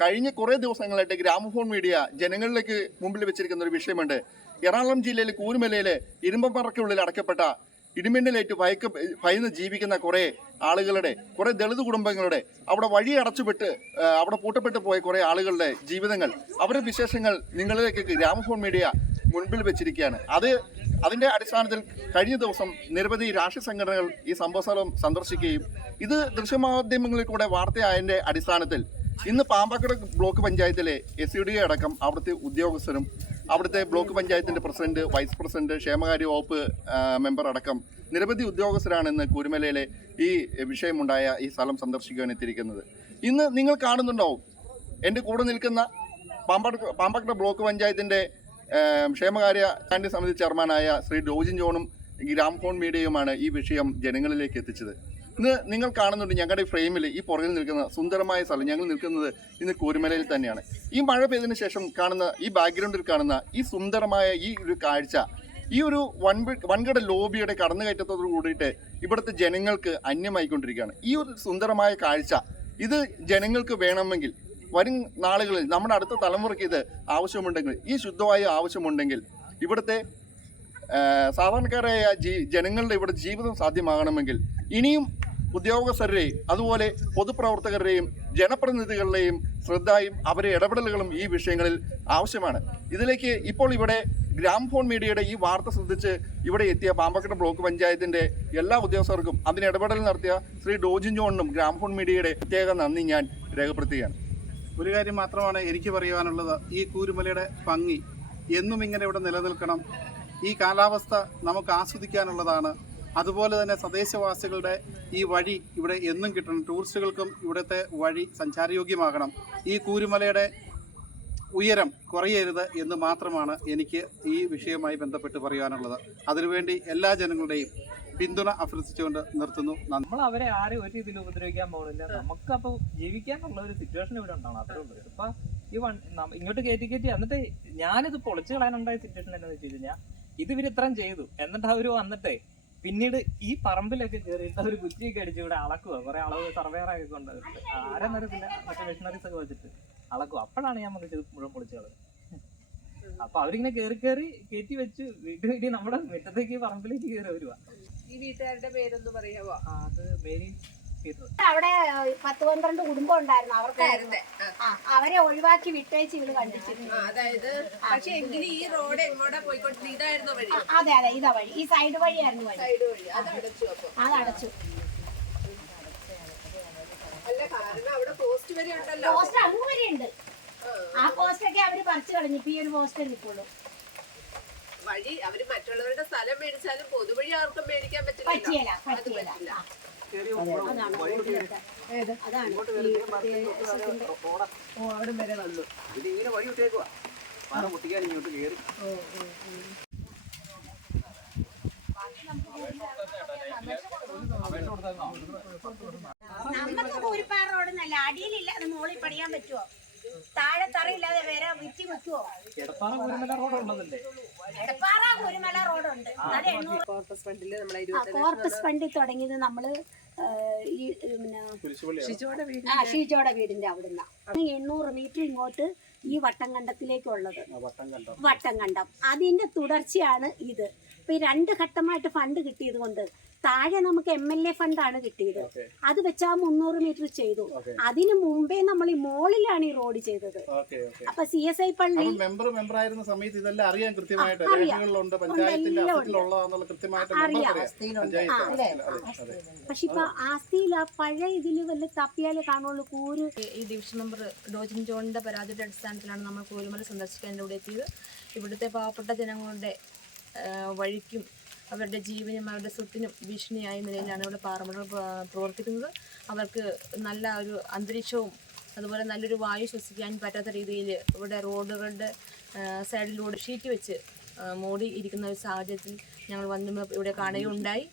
കഴിഞ്ഞ കുറേ ദിവസങ്ങളായിട്ട് ഗ്രാമഫോൺ മീഡിയ ജനങ്ങളിലേക്ക് മുമ്പിൽ വെച്ചിരിക്കുന്ന ഒരു വിഷയമുണ്ട്. എറണാകുളം ജില്ലയിലെ കൂരുമലയിലെ ഇരുമ്പപ്പറയ്ക്കുള്ളിൽ അടക്കപ്പെട്ട ഇടിമിന്നലേറ്റ് ഭയക്ക ഭയന്ന് ജീവിക്കുന്ന കുറേ ആളുകളുടെ കുറേ ദളിത് കുടുംബങ്ങളുടെ അവിടെ വഴി അടച്ചുപെട്ട് അവിടെ പൂട്ടപ്പെട്ടു പോയ കുറേ ആളുകളുടെ ജീവിതങ്ങൾ അവരുടെ വിശേഷങ്ങൾ നിങ്ങളിലേക്ക് ഗ്രാമഫോൺ മീഡിയ മുൻപിൽ വെച്ചിരിക്കുകയാണ്. അത് അതിന്റെ അടിസ്ഥാനത്തിൽ കഴിഞ്ഞ ദിവസം നിരവധി രാഷ്ട്രീയ സംഘടനകൾ ഈ സംഭവസ്ഥലം സന്ദർശിക്കുകയും ഇത് ദൃശ്യമാധ്യമങ്ങളിൽ കൂടെ വാർത്തയായതിന്റെ അടിസ്ഥാനത്തിൽ ഇന്ന് പാമ്പാക്കട ബ്ലോക്ക് പഞ്ചായത്തിലെ എസ് സി ഡി അടക്കം അവിടുത്തെ ഉദ്യോഗസ്ഥരും അവിടുത്തെ ബ്ലോക്ക് പഞ്ചായത്തിന്റെ പ്രസിഡന്റ് വൈസ് പ്രസിഡന്റ് ക്ഷേമകാര്യ വകുപ്പ് മെമ്പർ അടക്കം നിരവധി ഉദ്യോഗസ്ഥരാണ് ഇന്ന് കുരുമലയിലെ ഈ വിഷയമുണ്ടായ ഈ സ്ഥലം സന്ദർശിക്കുവാൻ എത്തിയിരിക്കുന്നത്. ഇന്ന് നിങ്ങൾ കാണുന്നുണ്ടാവും എന്റെ കൂടെ നിൽക്കുന്ന പാമ്പാട് പാമ്പാക്കട ബ്ലോക്ക് പഞ്ചായത്തിന്റെ ക്ഷേമകാര്യ സമിതി ചെയർമാനായ ശ്രീ ഡോജിൻ ജോണും ഗ്രാംഫോൺ മീഡിയയുമാണ് ഈ വിഷയം ജനങ്ങളിലേക്ക് എത്തിച്ചത്. ഇന്ന് നിങ്ങൾ കാണുന്നുണ്ട് ഞങ്ങളുടെ ഫ്രെയിമിൽ ഈ പുറകിൽ നിൽക്കുന്ന സുന്ദരമായ സ്ഥലം. ഞങ്ങൾ നിൽക്കുന്നത് ഇന്ന് കൂരുമലയിൽ തന്നെയാണ്. ഈ മഴ പെയ്തതിന് ശേഷം കാണുന്ന ഈ ബാക്ക്ഗ്രൗണ്ടിൽ കാണുന്ന ഈ സുന്ദരമായ ഈ ഒരു കാഴ്ച ഈ ഒരു വൺ വൻകിട ലോബിയുടെ കടന്നുകയറ്റത്തോട് കൂടിയിട്ട് ഇവിടുത്തെ ജനങ്ങൾക്ക് അന്യമായിക്കൊണ്ടിരിക്കുകയാണ്. ഈ ഒരു സുന്ദരമായ കാഴ്ച ഇത് ജനങ്ങൾക്ക് വേണമെങ്കിൽ വരും നാളുകളിൽ നമ്മുടെ അടുത്ത തലമുറയ്ക്ക് ഇത് ആവശ്യമുണ്ടെങ്കിൽ ഈ ശുദ്ധവായു ആവശ്യമുണ്ടെങ്കിൽ ഇവിടുത്തെ സാധാരണക്കാരായ ജനങ്ങളുടെ ഇവിടെ ജീവിതം സാധ്യമാകണമെങ്കിൽ ഇനിയും ഉദ്യോഗസ്ഥരുടെയും അതുപോലെ പൊതുപ്രവർത്തകരുടെയും ജനപ്രതിനിധികളുടെയും ശ്രദ്ധയും അവരെ ഇടപെടലുകളും ഈ വിഷയങ്ങളിൽ ആവശ്യമാണ്. ഇതിലേക്ക് ഇപ്പോൾ ഇവിടെ ഗ്രാംഫോൺ മീഡിയയുടെ ഈ വാർത്ത ശ്രദ്ധിച്ച് ഇവിടെ എത്തിയ പാമ്പക്കട ബ്ലോക്ക് പഞ്ചായത്തിന്റെ എല്ലാ ഉദ്യോഗസ്ഥർക്കും അതിന് ഇടപെടൽ നടത്തിയ ശ്രീ ഡോജിൻ ജോണിനും ഗ്രാംഫോൺ മീഡിയയുടെ പ്രത്യേക നന്ദി ഞാൻ രേഖപ്പെടുത്തുകയാണ്. ഒരു കാര്യം മാത്രമാണ് എനിക്ക് പറയുവാനുള്ളത് ഈ കൂരുമലയുടെ ഭംഗി എന്നും ഇങ്ങനെ ഇവിടെ നിലനിൽക്കണം. ഈ കാലാവസ്ഥ നമുക്ക് ആസ്വദിക്കാനുള്ളതാണ് അതുപോലെ തന്നെ സ്വദേശവാസികളുടെ ഈ വഴി ഇവിടെ എന്നും കിട്ടണം. ടൂറിസ്റ്റുകൾക്കും ഇവിടുത്തെ വഴി സഞ്ചാരയോഗ്യമാകണം. ഈ കൂരുമലയുടെ ഉയരം കുറയരുത് എന്ന് മാത്രമാണ് എനിക്ക് ഈ വിഷയവുമായി ബന്ധപ്പെട്ട് പറയാനുള്ളത് അതിനുവേണ്ടി എല്ലാ ജനങ്ങളുടെയും പിന്തുണ അഭ്യർത്ഥിച്ചുകൊണ്ട് നിർത്തുന്നു. നമ്മൾ അവരെ ആരും ഒരു രീതിയിൽ ഉപദ്രവിക്കാൻ പോകുന്നില്ല. നമുക്ക് അപ്പൊ ജീവിക്കാനുള്ള ഒരു സിറ്റുവേഷൻ ഇവിടെ ഉണ്ടാവണം. അത്രേ ഉള്ളൂ. ഇപ്പൊ ഈ വൺ ഇങ്ങോട്ട് കയറ്റി കയറ്റി എന്നിട്ട് ഞാനിത് പൊളിച്ചു കളയാനുണ്ടായ സിറ്റുവേഷൻ എന്താണെന്ന് വെച്ച് കഴിഞ്ഞാൽ ഇത് ഇവർ ഇത്രയും ചെയ്തു. എന്നിട്ട് അവർ വന്നിട്ടേ പിന്നീട് ഈ പറമ്പിലൊക്കെ കയറിയിട്ട് അവർ കുറ്റിയൊക്കെ അടിച്ച് ഇവിടെ അളക്കുക കുറെ അളവ് സർവേറൊക്കെ കൊണ്ടുവന്നിട്ട് പിന്നെ മറ്റേ മെഷീനറീസ് ഒക്കെ വെച്ചിട്ട് അളക്കും അപ്പോഴാണ് ഞാൻ ഇത് മുഴുവൻ പൊളിച്ചു കളയുന്നത് അപ്പൊ അവരിങ്ങനെ കയറി കയറി കയറ്റി വെച്ച് വീട്ടിൽ വീട്ടിൽ നമ്മുടെ മുറ്റത്തേക്ക് പറമ്പിലേക്ക് കയറി വരുവാ. ഈ വീട്ടുകാരുടെ പേരൊന്ന് പറയാവോ? അത് മേരി അവിടെ പത്ത് പന്ത്രണ്ട് കുടുംബം ഉണ്ടായിരുന്നു അവർക്കായിരുന്നു അവരെ ഒഴിവാക്കി വിട്ടേച്ച് ഇവൾ കണ്ടിച്ചിരുന്നു. അതായത് പക്ഷെ എങ്കിലും ഈ റോഡ് എങ്ങോട്ടാ പോയിക്കൊണ്ടിരുന്നത് ഇതായിരുന്നു വഴി. അതെ അതെ ഇതാ വഴി. ഈ സൈഡ് വഴിയായിരുന്നു വഴി. സൈഡ് വഴി. അത് അടച്ചു അത് അടച്ചു. അല്ല കാരണം അവിടെ പോസ്റ്റ് വരെ ഉണ്ടല്ലോ. പോസ്റ്റ് അങ്ങ് വരെ ഉണ്ട്. ആ. പോസ്റ്റൊക്കെ അവർ പറിച്ചു കളഞ്ഞു. ഇപ്പൊ ഈ ഒരു പോസ്റ്റ് നിൽക്കുള്ളൂ. വഴി അവർ മറ്റുള്ളവരുടെ സ്ഥലം മേടിച്ചാലും പൊതുവഴി ആർക്കും മേടിക്കാൻ പറ്റില്ല. പറ്റില്ല അവിടെ വരെ നല്ലു ഇത് ഇങ്ങനെ വഴി വിട്ടേക്കുവാ പാറ പൊട്ടിക്കാൻ ഇങ്ങോട്ട് കയറി നമുക്ക് കൂരിപ്പാറ റോഡ് നല്ല അടിയിലില്ല. അത് മുകളിൽ പണിയാൻ പറ്റുമോ താഴെ തറയില്ലാതെ വരെ കോർപ്പസ് ഫണ്ടിൽ തുടങ്ങിയത് നമ്മൾ ആ, ഈ പിന്നെ ഷിജോടെ വീടിന്റെ അവിടുന്ന്. എണ്ണൂറ് മീറ്റർ ഇങ്ങോട്ട് ഈ വട്ടം കണ്ടത്തിലേക്കുള്ളത് വട്ടം കണ്ടം അതിന്റെ തുടർച്ചയാണ് ഇത്. ഇപ്പൊ ഈ രണ്ട് ഘട്ടമായിട്ട് ഫണ്ട് കിട്ടിയത് കൊണ്ട് താഴെ നമുക്ക് എം എൽ എ ഫണ്ടാണ് കിട്ടിയത്. അത് വെച്ച് ആ മുന്നൂറ് മീറ്റർ ചെയ്തു. അതിനു മുമ്പേ നമ്മൾ ഈ മോളിലാണ് ഈ റോഡ് ചെയ്തത്. Okay okay. അപ്പൊ സി എസ് ഐ പള്ളി മെമ്പർ മെമ്പർ ആയിരുന്ന സമയത്ത് ഇതെല്ലാം അറിയാൻ കൃത്യമായിട്ട്. ആ, അറിയാം. കൃത്യമായിട്ട് പക്ഷെ ഇപ്പൊ ആസ്തിയിൽ ആ പഴയ ഇതിൽ വല്ല തപ്പിയാലേ കാണുള്ളൂ കൂര്. ഈ ഡിവിഷൻ നമ്പർ ഡോജിൻ ജോണിന്റെ പരാതിയുടെ അടിസ്ഥാനത്തിലാണ് നമ്മൾ കൂരുമല സന്ദർശിക്കാൻ ഇവിടെ എത്തിയത്. ഇവിടുത്തെ പാവപ്പെട്ട ജനങ്ങളുടെ വഴിക്കും അവരുടെ ജീവനും അവരുടെ സ്വത്തിനും ഭീഷണിയായ നിലയിലാണ് ഇവിടെ പാറമുകൾ പ്ര- പ്രവർത്തിക്കുന്നത്. അവർക്ക് നല്ല ഒരു അന്തരീക്ഷവും അതുപോലെ നല്ലൊരു വായു ശ്വസിക്കാൻ പറ്റാത്ത രീതിയിൽ ഇവിടെ റോഡുകളുടെ സൈഡിലൂടെ ഷീറ്റ് വെച്ച് മൂടി ഇരിക്കുന്ന ഒരു സാഹചര്യത്തിൽ ഞങ്ങൾ വന്ന് ഇവിടെ കാണുകയുണ്ടായി.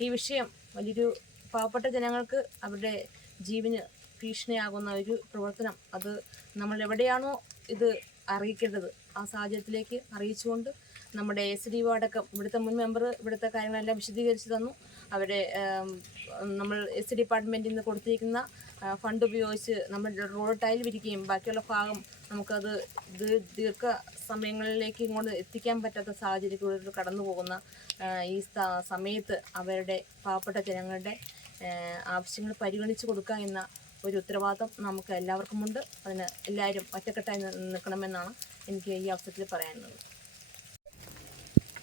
ഈ വിഷയം വലിയൊരു പാവപ്പെട്ട ജനങ്ങൾക്ക് അവരുടെ ജീവന് ഭീഷണിയാകുന്ന ഒരു പ്രവർത്തനം അത് നമ്മൾ എവിടെയാണോ ഇത് അറിയിക്കേണ്ടത് ആ സാഹചര്യത്തിലേക്ക് അറിയിച്ചുകൊണ്ട് നമ്മുടെ എസ് ഡി അടക്കം ഇവിടുത്തെ മുൻ മെമ്പർ ഇവിടുത്തെ കാര്യങ്ങളെല്ലാം വിശദീകരിച്ച് തന്നു. അവരെ നമ്മൾ എസ് ഡിപ്പാർട്ട്മെന്റിൽ നിന്ന് കൊടുത്തിരിക്കുന്ന ഫണ്ട് ഉപയോഗിച്ച് നമ്മൾ റോഡ് ടൈൽ വിരിക്കുകയും ബാക്കിയുള്ള ഭാഗം നമുക്കത് ദീർഘ സമയങ്ങളിലേക്ക് ഇങ്ങോട്ട് എത്തിക്കാൻ പറ്റാത്ത സാഹചര്യത്തിലൂടെ കടന്നു പോകുന്ന ഈ സമയത്ത് അവരുടെ പാവപ്പെട്ട ജനങ്ങളുടെ ആവശ്യങ്ങൾ പരിഗണിച്ചു കൊടുക്കുക എന്ന ഒരു ഉത്തരവാദിത്വം നമുക്ക് എല്ലാവർക്കുമുണ്ട്. അതിന് എല്ലാവരും ഒറ്റക്കെട്ടായി നിൽക്കണമെന്നാണ് എനിക്ക് ഈ അവസരത്തിൽ പറയാനുള്ളത്.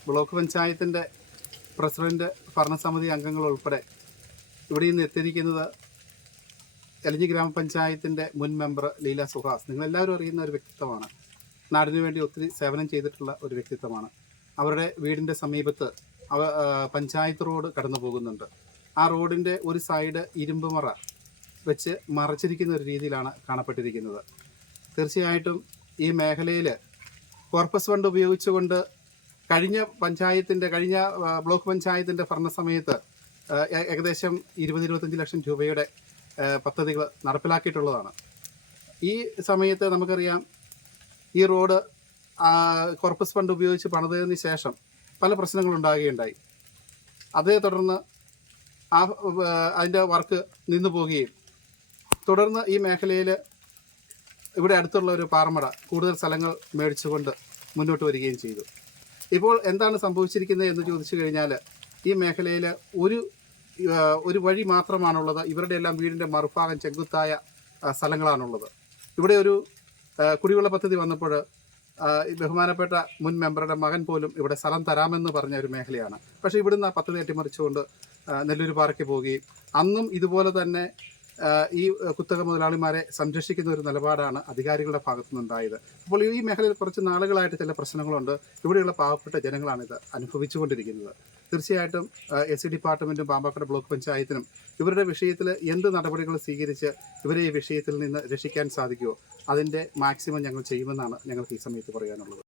ബ്ലോക്ക് പഞ്ചായത്തിന്റെ പ്രസിഡന്റ് ഭരണസമിതി അംഗങ്ങൾ ഉൾപ്പെടെ ഇവിടെ നിന്ന് എത്തിയിരിക്കുന്നത് എലഞ്ഞി ഗ്രാമപഞ്ചായത്തിന്റെ മുൻ മെമ്പർ ലീല സുഹാസ്. നിങ്ങളെല്ലാവരും അറിയുന്ന ഒരു വ്യക്തിത്വമാണ്. നാടിനു വേണ്ടി ഒത്തിരി സേവനം ചെയ്തിട്ടുള്ള ഒരു വ്യക്തിത്വമാണ്. അവരുടെ വീടിന്റെ സമീപത്ത് അവ പഞ്ചായത്ത് റോഡ് കടന്നു പോകുന്നുണ്ട്. ആ റോഡിന്റെ ഒരു സൈഡ് ഇരുമ്പ് മറ വെച്ച് മറച്ചിരിക്കുന്ന ഒരു രീതിയിലാണ് കാണപ്പെട്ടിരിക്കുന്നത്. തീർച്ചയായിട്ടും ഈ മേഖലയിൽ കോർപ്പസ് ഫണ്ട് ഉപയോഗിച്ചുകൊണ്ട് കഴിഞ്ഞ പഞ്ചായത്തിന്റെ കഴിഞ്ഞ ബ്ലോക്ക് പഞ്ചായത്തിന്റെ ഭരണ സമയത്ത് ഏകദേശം ഇരുപത് ഇരുപത്തഞ്ച് ലക്ഷം രൂപയുടെ പദ്ധതികൾ നടപ്പിലാക്കിയിട്ടുള്ളതാണ്. ഈ സമയത്ത് നമുക്കറിയാം ഈ റോഡ് കോർപ്പസ് ഫണ്ട് ഉപയോഗിച്ച് പണിതതിന് ശേഷം പല പ്രശ്നങ്ങളുണ്ടാകുകയുണ്ടായി അതേ തുടർന്ന് ആ, അതിന്റെ വർക്ക് നിന്നു പോവുകയും തുടർന്ന് ഈ മേഖലയിൽ ഇവിടെ അടുത്തുള്ള ഒരു പാറമട കൂടുതൽ സ്ഥലങ്ങൾ മേടിച്ചുകൊണ്ട് മുന്നോട്ട് വരികയും ചെയ്തു. ഇപ്പോൾ എന്താണ് സംഭവിച്ചിരിക്കുന്നത് എന്ന് ചോദിച്ചു കഴിഞ്ഞാൽ ഈ മേഖലയിൽ ഒരു ഒരു വഴി മാത്രമാണുള്ളത്. ഇവരുടെ എല്ലാം വീടിന്റെ മറുഭാഗം ചെങ്കുത്തായ സ്ഥലങ്ങളാണുള്ളത്. ഇവിടെ ഒരു കുടിവെള്ള പദ്ധതി വന്നപ്പോൾ ബഹുമാനപ്പെട്ട മുൻ മെമ്പറുടെ മകൻ പോലും ഇവിടെ സ്ഥലം തരാമെന്ന് പറഞ്ഞ ഒരു മേഖലയാണ്. പക്ഷേ ഇവിടുന്ന് ആ പദ്ധതി അട്ടിമറിച്ചുകൊണ്ട് നെല്ലൂർ പാറയ്ക്ക് പോവുകയും അന്നും ഇതുപോലെ തന്നെ ഈ കുത്തക മുതലാളിമാരെ സംരക്ഷിക്കുന്ന ഒരു നിലപാടാണ് അധികാരികളുടെ ഭാഗത്തു നിന്നുണ്ടായത് അപ്പോൾ ഈ മേഖലയിൽ കുറച്ച് നാളുകളായിട്ട് ചില പ്രശ്നങ്ങളുണ്ട്. ഇവിടെയുള്ള പാവപ്പെട്ട ജനങ്ങളാണ് ഇത് അനുഭവിച്ചുകൊണ്ടിരിക്കുന്നത്. തീർച്ചയായിട്ടും എസ് സി ഡിപ്പാർട്ട്മെന്റും പാമ്പാക്കട ബ്ലോക്ക് പഞ്ചായത്തിനും ഇവരുടെ വിഷയത്തിൽ എന്ത് നടപടികൾ സ്വീകരിച്ച് ഇവരെ ഈ വിഷയത്തിൽ നിന്ന് രക്ഷിക്കാൻ സാധിക്കുമോ അതിന്റെ മാക്സിമം ഞങ്ങൾ ചെയ്യുമെന്നാണ് ഞങ്ങൾക്ക് ഈ സമയത്ത് പറയാനുള്ളത്.